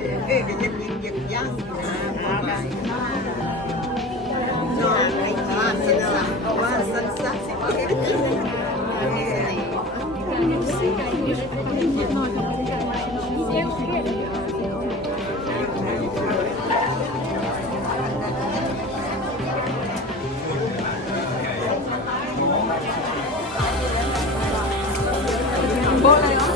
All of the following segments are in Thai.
ก็ยังยิบย่างอยู่นะเพราะว่าน้องไอ้บ้านสันสันว่าสันสันสิโบอะไรเนาะ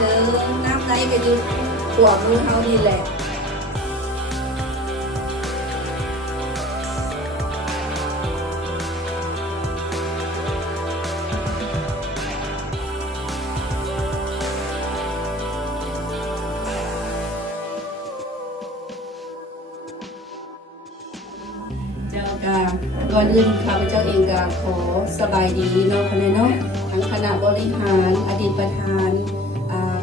เดินน้ำไหลก็อยู่ขวบมือเขานี่แหละก่อนอื่นข้าพเจ้าเองก็ขอสบายดีเนาะเนาะทั้งคณะบริหารอดีตประธาน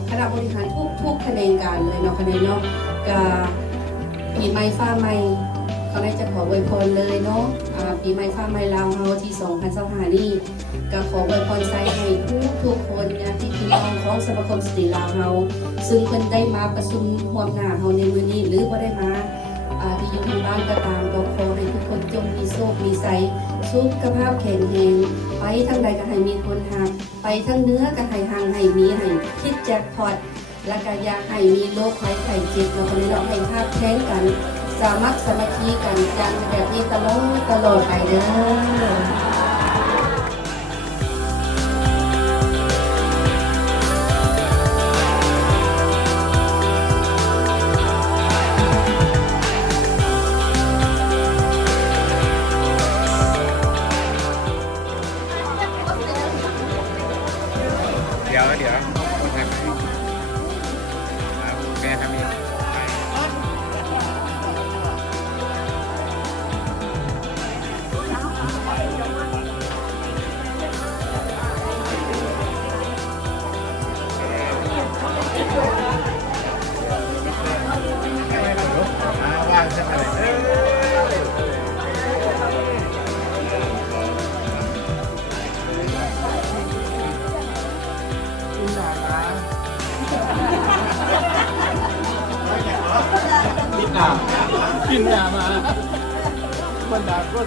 คณะบริหารทุกแขนงการเลยเนาะเนาะก็ปีใหม่ฟ้าใหม่เขาได้จะขออวยพรเลยเนาะปีใหม่ฟ้าใหม่ลาวเฮาที่2025นี้ก็ขออวยพรใส่ให้ทุกคนนะที่พี่น้องของสมาคมสตรีลาวเฮาซึ่งเพิ่นได้มาประชุมร่วมหน้าเฮาในมื้อนี้หรือบ่ได้มาที่อยู่ทางบ้านก็ตามก็ขอให้ทุกคนจงมีโชคมีชัยสุขภาพแข็งแรงไปทางใดก็ให้มีคนหักไปทางเนื้อก็ให้ห่างให้มีให้คิดแจ็คพอตและก็อยากให้มีโรคภัยไข้เจ็บเราคนนี้เราให้ภาพแท้งกันสามัคสามัคคีกันจังแบบนี้ตลอดไปเด้อเดี๋ยวคนทำไหมแกทำยังว่างใช่ไหมกินหนามาบรรดาก็